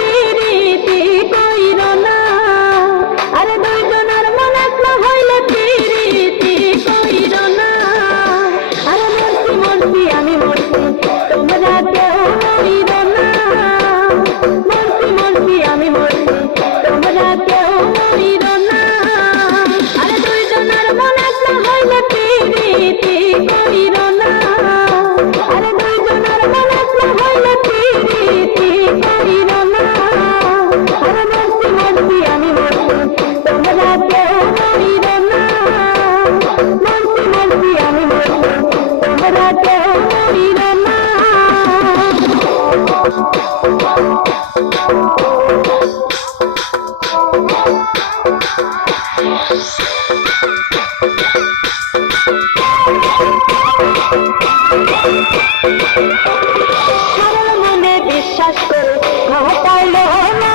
পিরিতি কইরো না, আরে দুইজনের মন এক না হইলে পিরিতি কইরো না। আরে মরছি মরছি আমি মরছি, তোমরা কেউ মরিরো না। মরছি মরছি আমি মরছি, তোমরা কেউ মরিরো না। আরে দুইজনের মন এক না হইলে পিরিতি কইরো না, আরে দুইজনের মন এক না হইলে পিরিতি কইরো না। আরে মরছি মরছি আমি মরছি, তোমরা কেউ মরিরো না। মরছি মরছি আমি মরছি, তোমরা কেউ মরিরো না। সরল মনে বিশ্বাস করে ঘটাইলো না